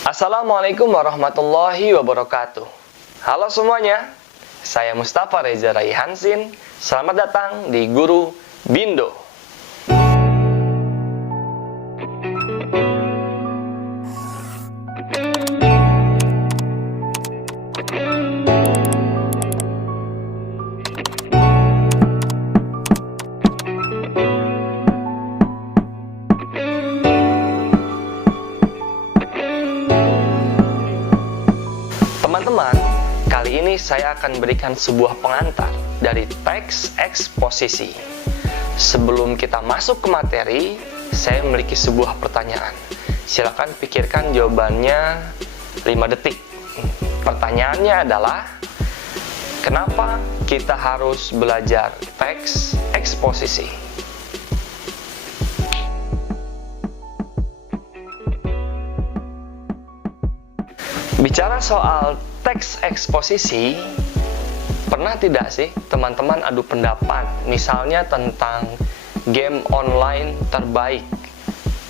Assalamualaikum warahmatullahi wabarakatuh. Halo semuanya, saya Mustafa Reza Raihansin. Selamat datang di Guru Bindo. Teman-teman, kali ini saya akan berikan sebuah pengantar dari teks eksposisi. Sebelum kita masuk ke materi, saya memiliki sebuah pertanyaan. Silakan pikirkan jawabannya 5 detik. Pertanyaannya adalah, kenapa kita harus belajar teks eksposisi? Bicara soal teks eksposisi, pernah tidak sih teman-teman adu pendapat, misalnya tentang game online terbaik,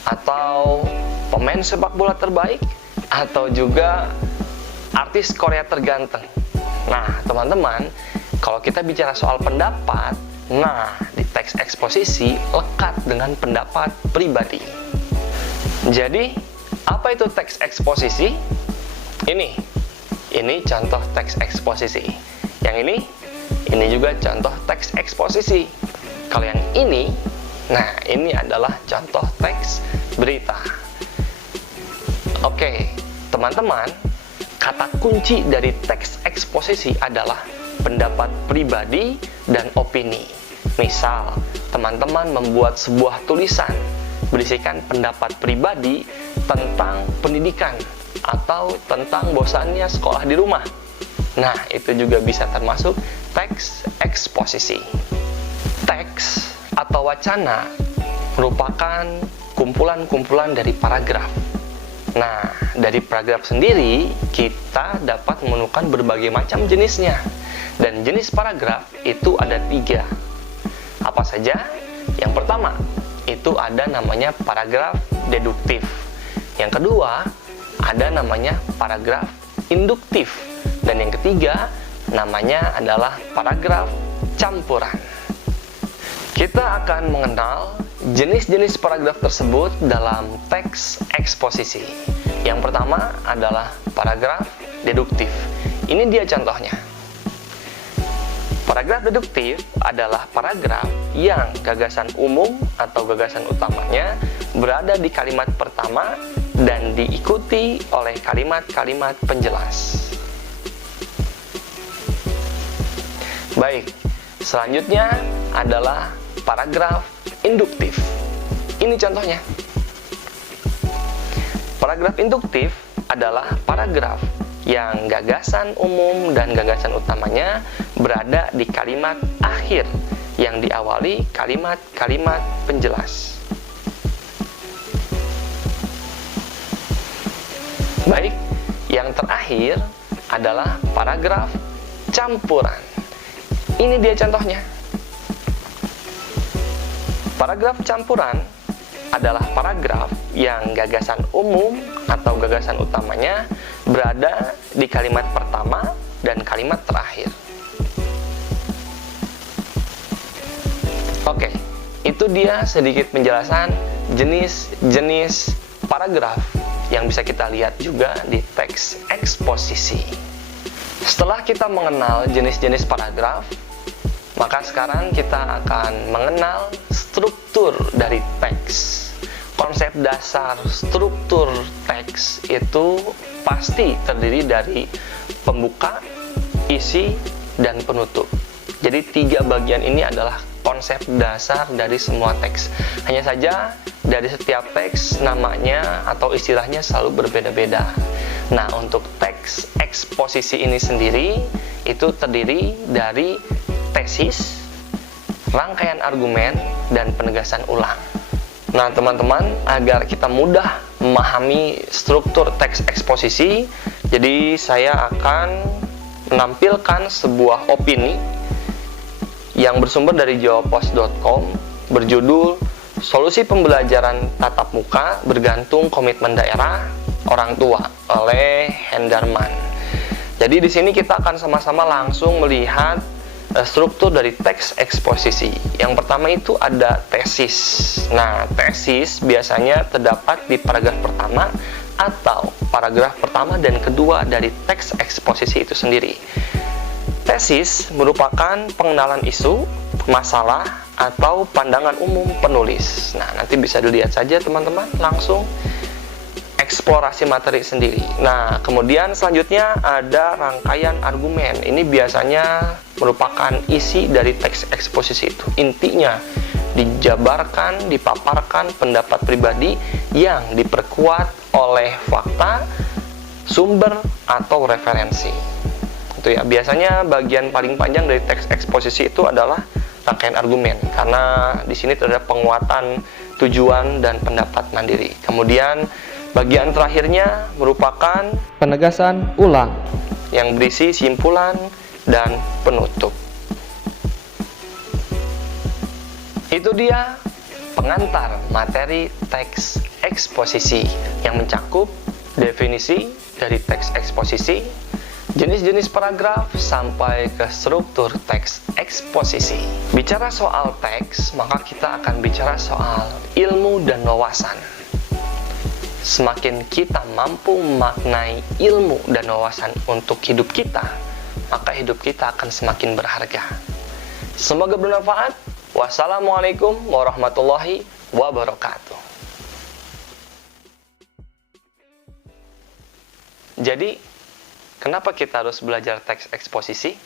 atau pemain sepak bola terbaik, atau juga artis Korea terganteng? Nah, teman-teman, kalau kita bicara soal pendapat, nah, di teks eksposisi lekat dengan pendapat pribadi. Jadi, apa itu teks eksposisi? Ini contoh teks eksposisi. Yang ini juga contoh teks eksposisi. Kalau yang ini, nah ini adalah contoh teks berita. Oke, teman-teman, kata kunci dari teks eksposisi adalah pendapat pribadi dan opini. Misal, teman-teman membuat sebuah tulisan berisikan pendapat pribadi tentang pendidikan atau tentang bosannya sekolah di rumah. Nah, itu juga bisa termasuk teks eksposisi. Teks atau wacana merupakan kumpulan-kumpulan dari paragraf. Nah, dari paragraf sendiri kita dapat menemukan berbagai macam jenisnya. Dan jenis paragraf itu ada 3. Apa saja? Yang pertama, itu ada namanya paragraf deduktif. Yang kedua, ada namanya paragraf induktif. Dan yang ketiga, namanya adalah paragraf campuran. Kita akan mengenal jenis-jenis paragraf tersebut dalam teks eksposisi. Yang pertama adalah paragraf deduktif. Ini dia contohnya. Paragraf deduktif adalah paragraf yang gagasan umum atau gagasan utamanya berada di kalimat pertama dan diikuti oleh kalimat-kalimat penjelas. Baik, selanjutnya adalah paragraf induktif. Ini contohnya. Paragraf induktif adalah paragraf yang gagasan umum dan gagasan utamanya berada di kalimat akhir yang diawali kalimat-kalimat penjelas. Baik, yang terakhir adalah paragraf campuran. Ini dia contohnya. Paragraf campuran adalah paragraf yang gagasan umum atau gagasan utamanya berada di kalimat pertama dan kalimat terakhir. Oke, itu dia sedikit penjelasan jenis-jenis paragraf yang bisa kita lihat juga di teks eksposisi. Setelah kita mengenal jenis-jenis paragraf, maka sekarang kita akan mengenal struktur dari teks. Konsep dasar struktur teks itu pasti terdiri dari pembuka, isi, dan penutup. Jadi 3 bagian ini adalah konsep dasar dari semua teks. Hanya saja dari setiap teks namanya atau istilahnya selalu berbeda-beda. Nah, untuk teks eksposisi ini sendiri itu terdiri dari tesis, rangkaian argumen, dan penegasan ulang. Nah, teman-teman, agar kita mudah memahami struktur teks eksposisi, jadi saya akan menampilkan sebuah opini yang bersumber dari jawapos.com berjudul Solusi Pembelajaran Tatap Muka Bergantung Komitmen Daerah orang tua oleh Henderman. Jadi di sini kita akan sama-sama langsung melihat struktur dari teks eksposisi. Yang pertama itu ada tesis. Nah, tesis biasanya terdapat di paragraf pertama atau paragraf pertama dan kedua dari teks eksposisi itu sendiri. Tesis merupakan pengenalan isu, masalah, atau pandangan umum penulis. Nah, nanti bisa dilihat saja teman-teman langsung eksplorasi materi sendiri. Nah, kemudian selanjutnya ada rangkaian argumen. Ini biasanya merupakan isi dari teks eksposisi itu. Intinya dijabarkan, dipaparkan pendapat pribadi yang diperkuat oleh fakta, sumber, atau referensi. Itu ya, biasanya bagian paling panjang dari teks eksposisi itu adalah rangkaian argumen, karena di sini terdapat penguatan tujuan dan pendapat mandiri. Kemudian bagian terakhirnya merupakan penegasan ulang yang berisi simpulan dan penutup. Itu dia pengantar materi teks eksposisi yang mencakup definisi dari teks eksposisi, jenis-jenis paragraf, sampai ke struktur teks eksposisi. Bicara soal teks, maka kita akan bicara soal ilmu dan wawasan. Semakin kita mampu memaknai ilmu dan wawasan untuk hidup kita, maka hidup kita akan semakin berharga. Semoga bermanfaat. Wassalamualaikum warahmatullahi wabarakatuh. Jadi, kenapa kita harus belajar teks eksposisi?